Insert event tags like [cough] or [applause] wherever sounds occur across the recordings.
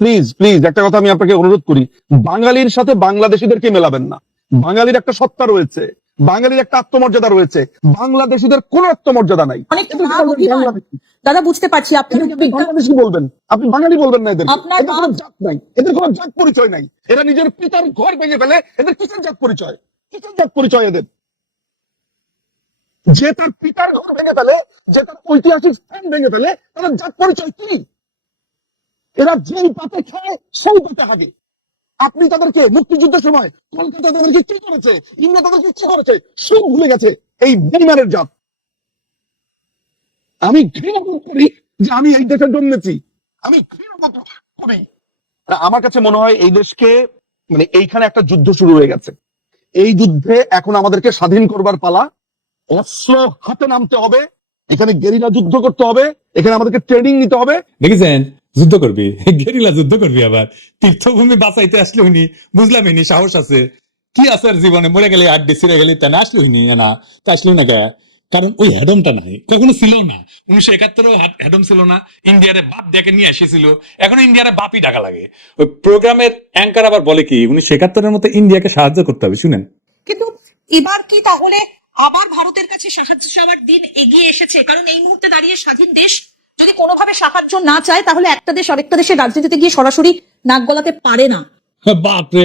Please please একটা কথা আমি আপনাকে অনুরোধ করি। বাঙালির সাথে বাংলাদেশিদেরকে মেলাবেন না। বাঙালির একটা সত্তা রয়েছে বাঙালির একটা আত্মমর্যাদা রয়েছে বাংলাদেশিদের কোনো আত্মমর্যাদা নাই। দাদা বুঝতে পারছি আপনি বাংলাদেশি বলবেন আপনি বাঙালি বলবেন না এদের এদের কোনো জাত নাই। এদের কোনো জাত পরিচয় নাই। এরা নিজের পিতার ঘর ভেঙে ফেলে এদের কিসের জাত পরিচয়? কিসের জাত পরিচয় এদের? যে তার পিতার ঘর ভেঙে ফেলে যে তার ঐতিহাসিক স্থান ভেঙে ফেলে তাদের জাত পরিচয় কি? এরা যেই পাতে খায় সেই পাতে হাগে আপনি তাদেরকে মুক্তিযুদ্ধের সময় কলকাতা তাদেরকে কি করেছে ইন্ডিয়া তাদেরকে কি করেছে সব ভুলে গেছে এই বেইমানের জাত। আমি ঘৃণা বোধ করি যে আমি এই দেশে জন্মেছি আমি ঘৃণা বোধ করি। আমার কাছে মনে হয় এই দেশকে মানে এইখানে একটা যুদ্ধ শুরু হয়ে গেছে। এই যুদ্ধে এখন আমাদেরকে স্বাধীন করবার পালা। অস্ত্র হাতে নামতে হবে এখানে গেরিলা যুদ্ধ করতে হবে এখানে আমাদেরকে ট্রেনিং নিতে হবে। দেখেছেন? যুদ্ধ করবি? গেরিলা যুদ্ধ করবি আবার? তীর্থভূমি বাঁচাইতে আসলে উনি বুঝলাম ইনি সাহস আছে। কি আছে আর জীবনে? মরে গেলে আড্ডি ছিঁড়ে গেলে তা না আসলে উনি না তা আসলে না গা? কারণ ওই হেডমটা নাই, কখনো ছিল না। উনিশশো একাত্তরেও হেডম ছিল না, ইন্ডিয়ারে বাপ ডেকে নিয়ে এসেছিল। এখন ইন্ডিয়ারে বাপই ডাকা লাগে। ওই প্রোগ্রামের অ্যাঙ্কার আবার বলে কি, উনিশশো একাত্তরের মতো ইন্ডিয়াকে সাহায্য করতে হবে, শুনেন। কিন্তু এবার কি তাহলে আবার ভারতের কাছে সাহায্য চাওয়ার দিন এগিয়ে এসেছে? কারণ এই মুহূর্তে দাঁড়িয়ে স্বাধীন দেশ যদি কোনোভাবে সাহায্য না চায় তাহলে একটা দেশ আরেকটা দেশের রাজনীতিতে গিয়ে সরাসরি নাক গলাতে পারে না। বাপরে।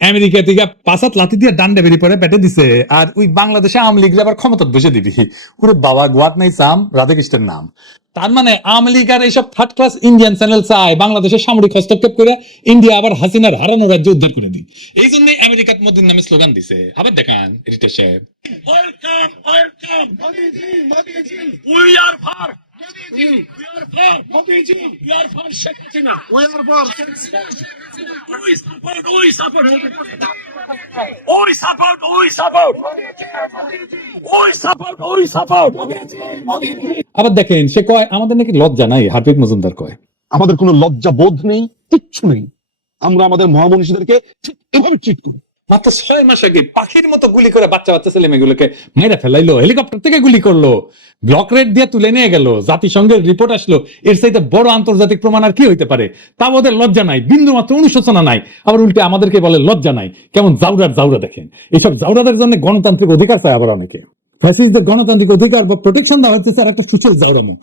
আমেরিকা থেকে পাঁচাত লাথি দিয়ে ডান্ডে বেরিয়ে পরে পেটে দিছে। আর ওই বাংলাদেশে আওয়ামী লীগ আবার ক্ষমতা বসে দিবি। ওরে বাবা গোয়াত নাই চাম রাধাকৃষ্ণের নাম। তার মানে আওয়ামী লীগ আর এইসব থার্ড ক্লাস ইন্ডিয়ান চ্যানেল চায় বাংলাদেশের সামরিক হস্তক্ষেপ করে ইন্ডিয়া আবার হাসিনার হারানো রাজ্য উদ্ধার করে দিই এই জন্য আমেরিকাত মোদির নামে স্লোগান দিছে। আবার দেখান রিটেশ সাহেব। Welcome welcome Modiji Modiji we are for আবার দেখেন সে কয় আমাদের নাকি লজ্জা নাই হার্পিক মজুমদার কয়। আমাদের কোনো লজ্জা বোধ নেই কিচ্ছু নেই। আমরা আমাদের মহামনীষীদেরকে ঠিক এভাবে ট্রিট করি। মাত্র ছয় মাস আগে পাখির মতো গুলি করে বাচ্চা বাচ্চা ছেলে মেয়েগুলোকে মেরে ফেলাইলো হেলিকপ্টার থেকে গুলি করল ব্লক রেড দিয়ে তুলে নিয়ে গেল, জাতিসংঘের রিপোর্ট আসলো, এর চাইতে বড় আন্তর্জাতিক প্রমাণ আর কি হইতে পারে? তা ওদের লজ্জা নাই, বিন্দু মাত্র অনুশোচনা নাই, আবার উল্টে আমাদেরকে বলে লজ্জা নাই, কেমন জাউরার জাউরা দেখেন। এইসব জাউরাদের জন্য গণতান্ত্রিক অধিকার চায় আবার অনেকে। ফ্যাসিস্টদের গণতান্ত্রিক অধিকার বা প্রোটেকশন দেওয়া হচ্ছে স্যার, একটা সুচল জাউরামো।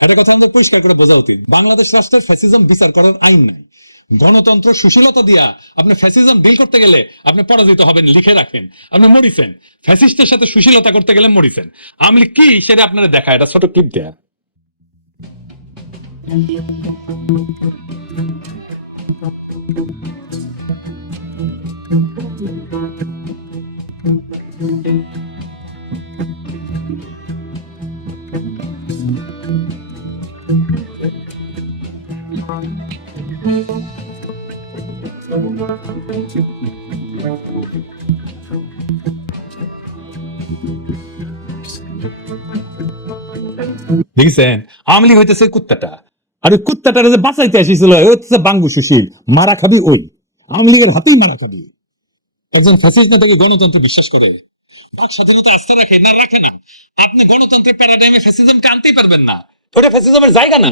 একটা কথা আমাদের পরিষ্কার করে বোঝা উচিত, বাংলাদেশ রাষ্ট্রের ফ্যাসিজম বিচার করার আইন নাই। গণতন্ত্র সুশীলতা দিয়া আপনি ফ্যাসিজম ডিল করতে গেলে আপনি পরাজিত হবেন, লিখে রাখেন, আপনি মরিছেন ফ্যাসিস্টের সাথে সুশীলতা করতে গেলে মরিছেন আমি কি সেটা আপনারা দেখা এটা ছোট ক্লিপ দেয়া। দেখছেন? আওয়ামী লীগ হইতেছে কুত্তাটা। আর ওই কুত্তাটারে যে বাঁচাইতে আসিছিল ওই হচ্ছে বাঙ্গু সুশীল মারা খাবি ওই। আওয়ামী লীগের হাতেই মারা খাবি। একজন নেতাকে গণতন্ত্র বিশ্বাস করে। বাক স্বাধীনতা আস্থা রাখে না রাখে না। আপনি গণতন্ত্রের প্যারাডাইমে ফ্যাসিজমকে আনতেই পারবেন না। ওটা ফ্যাসিজমের জায়গা না।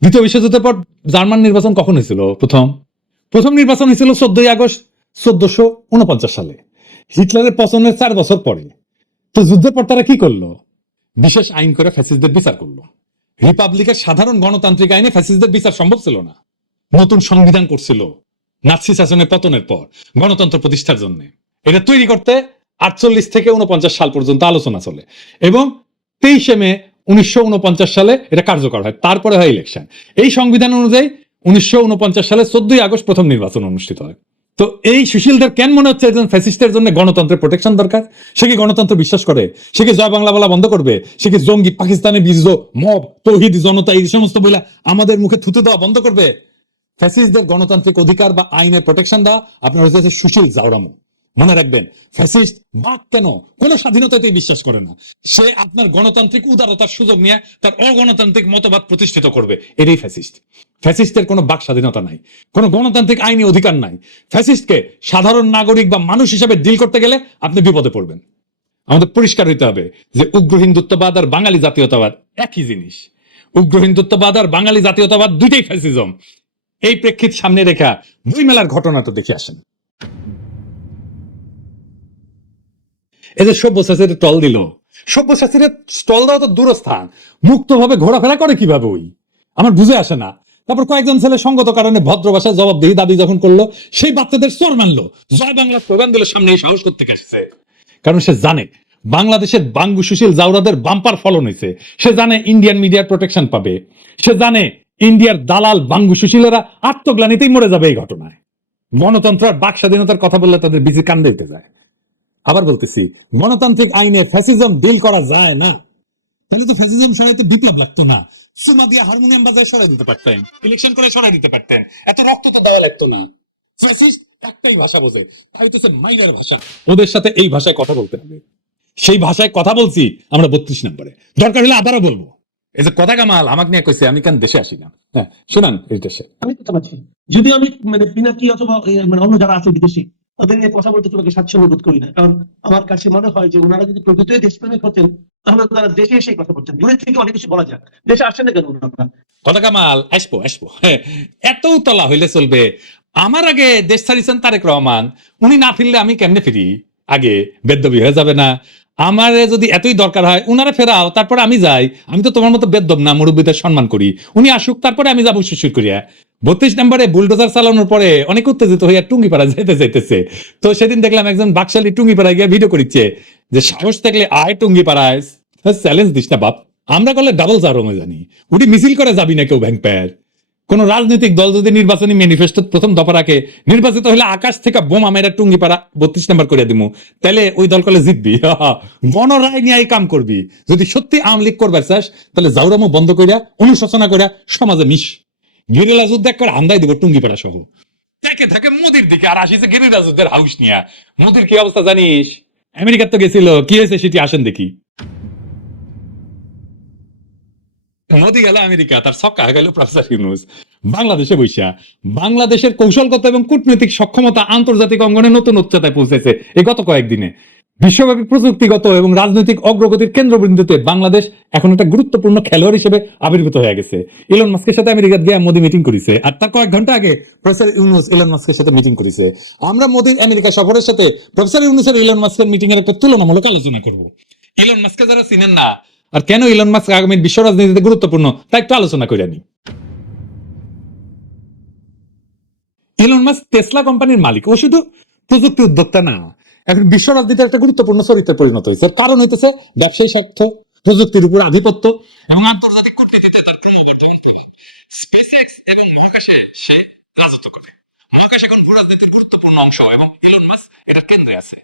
দ্বিতীয় বিশ্বযুদ্ধের পর জার্মান নির্বাচন কখন হয়েছিল? প্রথম? প্রথম নির্বাচন হয়েছিল চোদ্দই আগস্ট চোদ্দশো উনপঞ্চাশ সালে। হিটলারের পতনের চার বছর পরে। তো যুদ্ধের পর তারা কি করল? বিশেষ আইন করে ফ্যাসিস্টদের বিচার করল। রিপাবলিকের সাধারণ গণতান্ত্রিক আইনে ফ্যাসিস্টদের বিচার সম্ভব ছিল না। নতুন সংবিধান করছিল নাৎসি শাসনের পতনের পর, গণতন্ত্র প্রতিষ্ঠার জন্য। এটা তৈরি করতে আটচল্লিশ থেকে উনপঞ্চাশ সাল পর্যন্ত আলোচনা চলে এবং তেইশে মে উনিশশো উনপঞ্চাশ সালে এটা কার্যকর হয়। তারপরে হয় ইলেকশন এই সংবিধান অনুযায়ী উনিশশো উনপঞ্চাশ সালে চোদ্দই আগস্ট প্রথম নির্বাচন অনুষ্ঠিত হয়। তো এই সুশীলদের কেন মনে হচ্ছে একজন ফ্যাসিস্টের জন্য গণতন্ত্রের প্রোটেকশন দরকার? সে কি গণতন্ত্র বিশ্বাস করে? সে কি জয় বাংলা বলা বন্ধ করবে? সে কি জঙ্গি পাকিস্তানের বীজ মব, তহিদ জনতা এই সমস্ত বইলা আমাদের মুখে থুতে দেওয়া বন্ধ করবে? ফ্যাসিস্টদের গণতান্ত্রিক অধিকার বা আইনের প্রোটেকশন দেওয়া আপনার হচ্ছে সুশীল জাউরামো মনে রাখবেন ফ্যাসিস্ট বাক কেন? কোন স্বাধীনতাতেই বিশ্বাস করে না। সে আপনার গণতান্ত্রিক উদারতার সুযোগ নিয়ে তার অগণতান্ত্রিক মতবাদ প্রতিষ্ঠিত করবে। এটাই ফ্যাসিস্ট ফ্যাসিস্টের কোনো বাক স্বাধীনতা নাই। কোনো গণতান্ত্রিক আইনি অধিকার নাই। ফ্যাসিস্টকে সাধারণ নাগরিক বা মানুষ হিসেবে ডিল করতে গেলে আপনি বিপদে পড়বেন। আমাদের পরিষ্কার হইতে হবে যে উগ্র হিন্দুত্ববাদ আর বাঙালি জাতীয়তাবাদ একই জিনিস। উগ্র হিন্দুত্ববাদ আর বাঙালি জাতীয়তাবাদ দুইটাই ফ্যাসিজম এই প্রেক্ষিত সামনে রেখা বইমেলার ঘটনা তো দেখে আসেন। এই যে সব্যসাচীর টল দিল। সব্যসাচীর স্টল দেওয়া তো দূরস্থান। মুক্তভাবে ঘোরাফেরা করে কীভাবে ওই? আমার বুঝে আসে না। তারপর কয়েকজন ছেলে সঙ্গত কারণে ভদ্র ভাষায় জবাবদিহি দাবি যখন করল সেই বাচ্চাদের চর মানলো জয় বাংলা স্লোগান দিল সামনে এই সাহস করতে এসেছে কারণ সে জানে বাংলাদেশের বাঙ্গু সুশীল জাউরাদের বাম্পার ফলন হয়েছে। সে জানে ইন্ডিয়ান মিডিয়ার প্রোটেকশন পাবে। সে জানে ইন্ডিয়ার দালাল বাঙ্গু সুশীলেরা আত্মগ্লানিতেই মরে যাবে এই ঘটনায়। গণতন্ত্র আর বাক স্বাধীনতার কথা বললে তাদের বিজি কান্দে উঠে যায়। আবার বলতেছি, গণতান্ত্রিক আইনে ফ্যাসিজম ডিল করা যায় না। তাহলে তো ফ্যাসিজম সরাইতে বিপ্লব লাগতো না। সুমা দিয়ে হারমোনিয়াম বাজায় সরাই দিতে পারতেন ইলেকশন করে সরাই দিতে পারতেন। এত রক্ত তো দেওয়া লাগতো না। ফ্যাসিস্ট একটাই ভাষা বোঝে তাই তো মাইনের ভাষা। ওদের সাথে এই ভাষায় কথা বলতে হবে। সেই ভাষায় কথা বলছি, আমরা বত্রিশ নম্বরে। দরকার হলে আবারও বলব। এই যে কথা কামাল, আমাকে নিয়ে কইছে, আমি কেন দেশে আসি না? হ্যাঁ শোনান এই দেশে। আমি কথা পাচ্ছি যদি আমি মানে পিনাকি অথবা মানে অন্য যারা আছে বিদেশি তাদের নিয়ে কথা বলতে তোমাকে স্বাচ্ছন্দ্য বোধ করি না। কারণ আমার কাছে মনে হয় যে ওনারা যদি প্রকৃতই দেশপ্রেমিক হতেন তাহলে তারা দেশে এসে কথা বলতেন। দূরের থেকে অনেক কিছু বলা যাক। দেশে আসছেন না কেন ওনারা? কথা কামাল আসব আসব। হ্যাঁ, এত উতলা হইলে চলবে। আমার আগে দেশ ছাড়িয়েছেন তারেক রহমান। উনি না ফিরলে আমি কেমনে ফিরি? আগে বেদ্যবি হয়ে যাবে না। আমার যদি এতই দরকার হয়, উনারা ফেরাও, তারপরে আমি যাই। আমি তো তোমার মতো বেদ্যব না, মুরব্বীদের সম্মান করি। উনি আসুক, তারপরে আমি যাব শিশুর করিয়া। বত্রিশ নম্বরে বুলডোজার চালানোর পরে অনেক উত্তেজিত হইয়া টুঙ্গি পাড়া যেতে যাইতেছে। তো সেদিন দেখলাম একজন বাকশালী টুঙ্গি পাড়ায় গিয়ে ভিডিও করিচ্ছে যে সাহস থাকলে আয় টুঙ্গি পাড়ায় চ্যালেঞ্জ দিস না বাপ। আমরা করলে ডাবল জারমে জানি। উনি মিছিল করে যাবি না কেউ ব্যাংক প্যার। কোন রাজনৈতিক দল যদি নির্বাচনী ম্যানিফেস্টো প্রথম দফা রাখে, নির্বাচিত হলে আকাশ থেকে বোমা মেরা টুঙ্গি পাড়া বত্রিশ নাম্বার করে দিমু। তাহলে ওই দল করলে জিতবি। [laughs] গণরায় নিয়ে কাম করবি। যদি সত্যি আওয়ামী লীগ করবার চাস, তাহলে জাউরামো বন্ধ করিয়া, অনুশোচনা করিয়া সমাজে মিশ। গিরিলা যুদ্ধ এক করে হান্দাই দিব টুঙ্গি পাড়া সহ। দেখে থাকে মোদির দিকে, আর আসিছে গেরিলা যুদ্ধের হাউস নিয়া। মোদির কি অবস্থা জানিস? আমেরিকার তো গেছিল, কি হয়েছে সেটি আসেন দেখি। মোদি গেল আমেরিকা, তার হয়ে গেল প্রফেসর ইউনুস। বাংলাদেশে বৈশা, বাংলাদেশের কৌশলগত এবং কূটনৈতিক সক্ষমতা আন্তর্জাতিক অঙ্গনে নতুন উচ্চতায় পৌঁছেছে এই গত কয়েকদিনে। বিশ্বব্যাপী প্রযুক্তিগত এবং রাজনৈতিক অগ্রগতির কেন্দ্রবিন্দুতে বাংলাদেশ এখন একটা গুরুত্বপূর্ণ খেলোয়াড় হিসেবে আবির্ভূত হয়ে গেছে। ইলন মাস্কের সাথে আমেরিকা গিয়ে মোদি মিটিং করেছে আর তার কয়েক ঘণ্টা আগে প্রফেসর ইউনুস ইলন মাস্কের সাথে মিটিং করেছে। আমরা মোদির আমেরিকা সফরের সাথে প্রফেসর ইউনুসের ইলন মাস্কের মিটিং এর একটা তুলনামূলক আলোচনা করব। ইলন মাস্কে যারা চিনেন না আর কেন ইলন মাস্ক আগামী বিশ্ব রাজনীতিতে গুরুত্বপূর্ণ? তা একটু আলোচনা করে নি। ইলন মাস্ক টেসলা কোম্পানির মালিক। ও শুধু প্রযুক্তি উদ্যোক্তা না, এখন বিশ্ব রাজনীতির একটা গুরুত্বপূর্ণ চরিত্রে পরিণত হয়েছে। কারণ হইতেছে ব্যবসায়ী স্বার্থ, প্রযুক্তির উপর আধিপত্য এবং আন্তর্জাতিক কূটনীতিতে তার ক্রমবর্ধমান স্পেসএক্স এবং মহাকাশে সে রাজত্ব করে। মহাকাশ এখন ভূ রাজনীতির গুরুত্বপূর্ণ অংশ এবং ইলন মাস্ক এটার কেন্দ্রে আছে।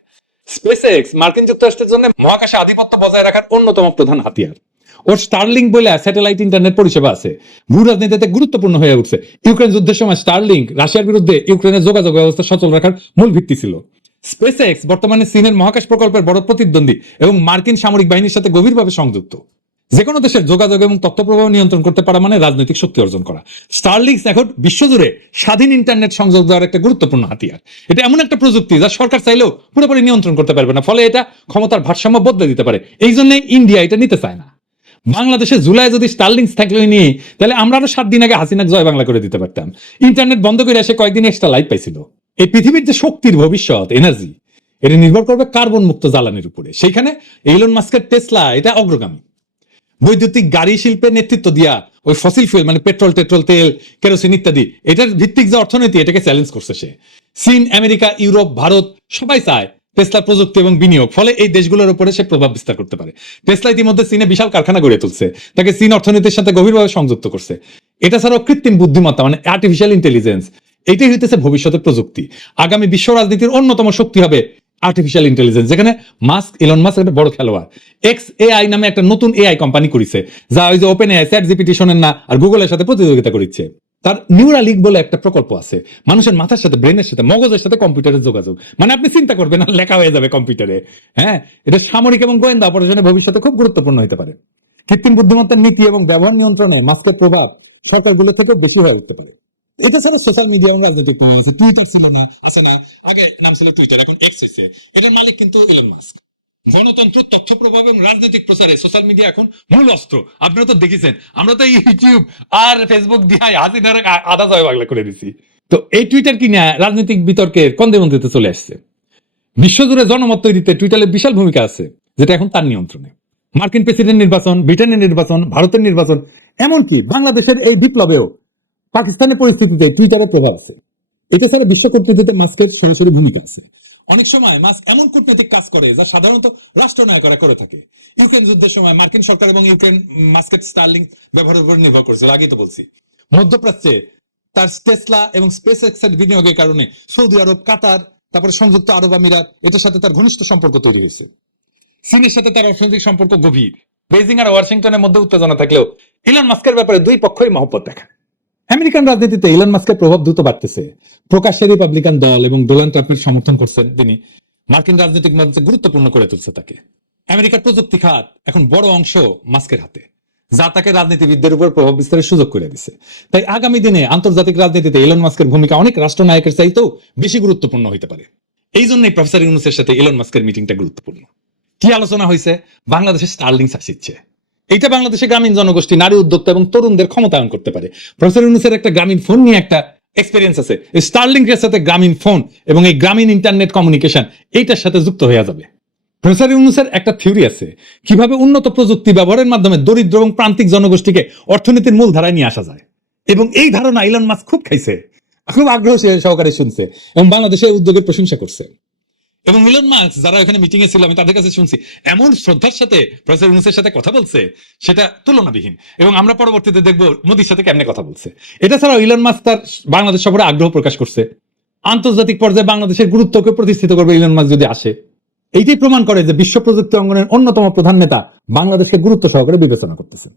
স্পেসএক্স মার্কিন যুক্তরাষ্ট্রের জন্য মহাকাশে আধিপত্য বজায় রাখার অন্যতম প্রধান হাতিয়ার। ওর স্টারলিং বলে স্যাটেলাইট ইন্টারনেট পরিষেবা আছে। ভূ রাজনীতিতে গুরুত্বপূর্ণ হয়ে উঠছে। ইউক্রেন যুদ্ধের সময় স্টারলিং রাশিয়ার বিরুদ্ধে ইউক্রেনের যোগাযোগ ব্যবস্থা সচল রাখার মূল ভিত্তি ছিল। স্পেসএক্স বর্তমানে চীনের মহাকাশ প্রকল্পের বড় প্রতিদ্বন্দ্বী এবং মার্কিন সামরিক বাহিনীর সাথে গভীরভাবে সংযুক্ত। যে কোনো দেশের যোগাযোগ এবং তথ্য প্রবাহ নিয়ন্ত্রণ করতে পারা মানে রাজনৈতিক শক্তি অর্জন করা। স্টারলিংস এখন বিশ্বজুড়ে স্বাধীন ইন্টারনেট সংযোগ দেওয়ার একটা গুরুত্বপূর্ণ হাতিয়ার। এটা এমন একটা প্রযুক্তি যা সরকার চাইলেও পুরোপুরি নিয়ন্ত্রণ করতে পারবে না, ফলে এটা ক্ষমতার ভারসাম্য বদলে দিতে পারে। এই জন্য ইন্ডিয়া এটা নিতে চায় না। বাংলাদেশে জুলাই যদি স্টারলিংস থাকলে নিয়ে, তাহলে আমরা আরও সাত দিন আগে হাসিনাক জয় বাংলা করে দিতে পারতাম। ইন্টারনেট বন্ধ করে এসে কয়েকদিন এক্সট্রা লাইট পাইছিল। এই পৃথিবীর যে শক্তির ভবিষ্যৎ এনার্জি এটা নির্ভর করবে কার্বন মুক্ত জ্বালানির উপরে। সেইখানে ইলন মাস্কের টেসলা এটা অগ্রগামী। বৈদ্যুতিক গাড়ি শিল্পের নেতৃত্ব দিয়া ওই ফসিল ফুয়েল মানে পেট্রোল টেট্রোল তেল কেরোসিন ইত্যাদি, এটার ভিত্তিক যে অর্থনীতি, এটাকে চ্যালেঞ্জ করছে সে। চীন, আমেরিকা, ইউরোপ, ভারত, সবাই চায় টেসলা প্রযুক্তি এবং বিনিয়োগ, ফলে এই দেশগুলোর উপরে সে প্রভাব বিস্তার করতে পারে। টেসলা ইতিমধ্যে চীনে বিশাল কারখানা গড়ে তুলছে, তাকে চীন অর্থনীতির সাথে গভীরভাবে সংযুক্ত করছে। এটা ছাড়াও কৃত্রিম বুদ্ধিমত্তা মানে আর্টিফিশিয়াল ইন্টেলিজেন্স এটাই হইতেছে ভবিষ্যতের প্রযুক্তি। আগামী বিশ্ব রাজনীতির অন্যতম শক্তি হবে আর্টিফিশিয়াল ইন্টেলিজেন্স যেখানে মাস্ক ইলন মাস্ক একটা বড় খেলোয়াড়। এক্স এআই নামে একটা নতুন এআই কোম্পানি করেছে, যা ওই যে ওপেন এআই চ্যাট জিপিটি শোনেন না, আর গুগলের সাথে প্রতিযোগিতা করছে। তার নিউরালিক বলে একটা প্রকল্প আছে। মানুষের মাথার সাথে ব্রেনের সাথে, মগজের সাথে কম্পিউটারের যোগাযোগ। মানে আপনি চিন্তা করবেন না লেখা হয়ে যাবে কম্পিউটারে হ্যাঁ? এটা সামরিক এবং গোয়েন্দা অপারেশনের ভবিষ্যতে খুব গুরুত্বপূর্ণ হতে পারে। কৃত্রিম বুদ্ধিমত্তার নীতি এবং ব্যবহার নিয়ন্ত্রণে মাস্কের প্রভাব সরকারগুলো থেকেও বেশি হয়ে উঠতে পারে। এটা ছাড়া সোশ্যাল মিডিয়া এবং রাজনৈতিক প্রভাব আছে? টুইটার ছিল না, আছে না। আগে নাম ছিল টুইটার এখন এক্স হয়েছে এটার মালিক কিন্তু ইলন মাস্ক গণতন্ত্র, তথ্য প্রভাব এবং রাজনৈতিক প্রচারে সোশ্যাল মিডিয়া এখন মূল অস্ত্র। আপনারা তো দেখেছেন, আমরা তো ইউটিউব আর ফেসবুক দিয়ে হাসি ধরে আধা জয় বাংলা করে দিছি। তো এই টুইটার কিনা রাজনৈতিক বিতর্কের কন্দেমন্দিতে চলে আসছে। বিশ্বজুড়ে জনমত তৈরিতে টুইটারের বিশাল ভূমিকা আছে, যেটা এখন তার নিয়ন্ত্রণে। মার্কিন প্রেসিডেন্ট নির্বাচন, ব্রিটেনের নির্বাচন, ভারতের নির্বাচন, এমনকি বাংলাদেশের এই বিপ্লবেও পাকিস্তানের পরিস্থিতিতে টুইটারের প্রভাব আছে। এটা ছাড়া বিশ্ব কূটনীতিতে মাস্কের সরাসরি ভূমিকা আছে। অনেক সময় মাস্ক এমন কূটনৈতিক কাজ করে যা সাধারণত রাষ্ট্রনায়করা করে থাকে। ইউক্রেন যুদ্ধের সময় মার্কিন সরকার এবং ইউক্রেন মাস্কেট স্টার্লিং ব্যবহারের উপর নির্ভর করছে, আগেই তো বলছি। মধ্যপ্রাচ্যে তার টেসলা এবং স্পেস এক্সের বিনিয়োগের কারণে সৌদি আরব, কাতার, তারপরে সংযুক্ত আরব আমিরাত এটার সাথে তার ঘনিষ্ঠ সম্পর্ক তৈরি হয়েছে। চীনের সাথে তার অর্থনৈতিক সম্পর্ক গভীর। বেজিং আর ওয়াশিংটনের মধ্যে উত্তেজনা থাকলেও ইলন মাস্কের ব্যাপারে দুই পক্ষই মহব্বত দেখায়। আমেরিকান রাজনীতিতে ইলন মাস্কের প্রভাব দ্রুত বাড়তেছে। প্রকাশ্যে রিপাবলিকান দল এবং ডোনাল্ড ট্রাম্পের সমর্থন করছেন তিনি। মার্কিন রাজনৈতিক মঞ্চে গুরুত্বপূর্ণ করে তুলছে তাকে। আমেরিকার প্রযুক্তি খাত এখন বড় অংশ মাস্কের হাতে, যা তাকে রাজনীতিবিদদের উপর প্রভাব বিস্তারের সুযোগ করে দিছে। তাই আগামী দিনে আন্তর্জাতিক রাজনীতিতে ইলন মাস্কের ভূমিকা অনেক রাষ্ট্রনায়কের চাইতেও বেশি গুরুত্বপূর্ণ হইতে পারে। এই জন্যই প্রফেসর ইউনুসের সাথে ইলন মাস্কের মিটিংটা গুরুত্বপূর্ণ। কি আলোচনা হয়েছে বাংলাদেশের স্টার্লিং আসিচ্ছে এইটা বাংলাদেশের গ্রামীণ জনগোষ্ঠী, নারী উদ্যোক্তা এবং তরুণদের ক্ষমতায়ন করতে পারে। প্রফেসর ইউনুসের একটা গ্রামীণ ফোন নিয়ে একটা এক্সপিরিয়েন্স আছে। স্টার্লিং এর সাথে গ্রামীণ ফোন এবং এই গ্রামীণ ইন্টারনেট কমিউনিকেশন এইটার সাথে যুক্ত হয়ে যাবে। প্রফেসর ইউনুসের একটা থিওরি আছে। কীভাবে উন্নত প্রযুক্তি ব্যবহারের মাধ্যমে দরিদ্র এবং প্রান্তিক জনগোষ্ঠীকে অর্থনীতির মূল ধারায় নিয়ে আসা যায়। এবং এই ধারণা ইলন মাস্ক খুব খাইছে। খুব আগ্রহ সহকারে শুনছে এবং বাংলাদেশের উদ্যোগের প্রশংসা করছে। এবং মিলন মার্কস, যারা এখানে মিটিং এ ছিল, আমি তাদের কাছে শুনছি, এমন শ্রদ্ধার সাথে প্রফেসর ইউনুসের সাথে কথা বলছে, সেটা তুলনাবিহীন। এবং আমরা পরবর্তীতে দেখব মোদির সাথে কেমনে কথা বলছে। এটা ছাড়াও ইলন মাস্ক তার বাংলাদেশ সফরে আগ্রহ প্রকাশ করছে। আন্তর্জাতিক পর্যায়ে বাংলাদেশের গুরুত্বকে প্রতিষ্ঠিত করবে ইলন মাস্ক যদি আসে। এইটাই প্রমাণ করে যে বিশ্ব প্রযুক্তি অঙ্গনের অন্যতম প্রধান নেতা বাংলাদেশকে গুরুত্ব সহকারে বিবেচনা করতেছে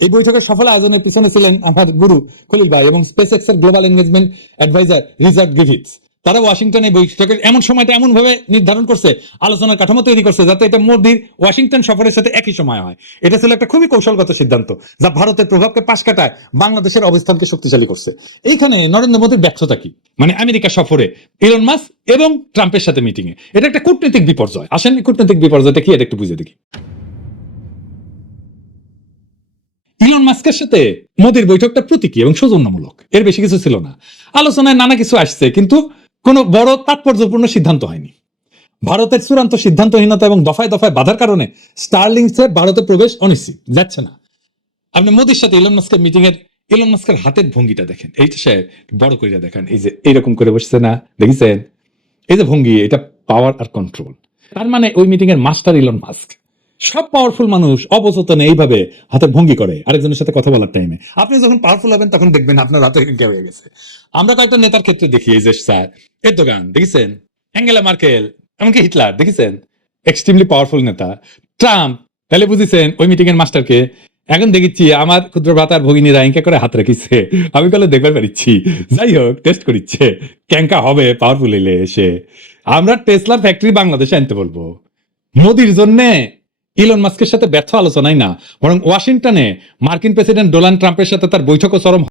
এই বৈঠকের সফল আয়োজনের পিছনে ছিলেন আমার গুরু খলিল ভাই এবং স্পেস এক্সের global investment adviser Richard Griffiths তারা ওয়াশিংটনে বৈঠকের এমন সময়টা এমন ভাবে নির্ধারণ করছে, আলোচনার কাঠামো তৈরি করছে, যাতে এটা মোদির ওয়াশিংটন সফরের সাথে একই সময় হয়। এটা ছিল একটা খুবই কৌশলগত সিদ্ধান্ত, যা ভারতের প্রভাবকে পাশ কাটায়, বাংলাদেশের অবস্থানকে শক্তিশালী করছে। এইখানে নরেন্দ্র মোদীর ব্যর্থতা কি? মানে আমেরিকা সফরে ইলন মাস এবং ট্রাম্পের সাথে মিটিং এ এটা একটা কূটনৈতিক বিপর্যয়। আসেন কূটনৈতিক বিপর্যয়টা কি? এটা একটু বুঝে দেখি। ইলন মাস্কের সাথে মোদির বৈঠকটা প্রতীকী এবং সৌজন্যমূলক। এর বেশি কিছু ছিল না। আলোচনায় নানা কিছু আসছে, কিন্তু কোনো বড় তাৎপর্যপূর্ণ সিদ্ধান্ত হয়নি। ভারতের চূড়ান্ত সিদ্ধান্তহীনতা এবং দফায় দফায় বাধার কারণে স্টারলিংসে ভারতে প্রবেশ অনিশ্চিত, যাচ্ছে না। আপনি মোদির সাথে ইলন মাস্কের মিটিং এর ইলন মাস্কের হাতের ভঙ্গিটা দেখেন। এইটা সে বড় করে দেখেন, এই যে এইরকম করে বসছে না, দেখেছেন? এই যে ভঙ্গি, এটা পাওয়ার আর কন্ট্রোল তার মানে ওই মিটিং এর মাস্টার ইলন মাস্ক। সব পাওয়ারফুল মানুষ অবচেতনে এইভাবে হাতের ভঙ্গি করে আরেকজনের সাথে কথা বলার টাইমে আপনি যখন পাওয়ারফুল হবেন, তখন দেখবেন আপনার হাতে হয়ে গেছে। আমরা কয়েকটা নেতার ক্ষেত্রে দেখি, এই যে স্যার, এরদোগান, দেখেছেন? অ্যাঙ্গেলা মার্কেল, এমনকি হিটলার, দেখেছেন? এক্সট্রিমলি পাওয়ারফুল নেতা। ট্রাম্প, তাহলে বুঝেছেন, ওই মিটিং এর মাস্টারকে, এখন দেখেছি, আমার ক্ষুদ্র ভ্রাতার ভগিনীরা এঁকে করে হাত রেখেছে। আমি কলে দেখবার পারিচ্ছি। যাই হোক টেস্ট করিচ্ছে। ক্যাঙ্কা হবে পাওয়ারফুল এলে এসে আমরা টেসলার ফ্যাক্টরি বাংলাদেশে আনতে বলব। মোদির জন্যে ইলন মাস্কের সাথে ব্যর্থ আলোচনায় না, বরং ওয়াশিংটনে মার্কিন প্রেসিডেন্ট ডোনাল্ড ট্রাম্পের সাথে তার বৈঠকও চরম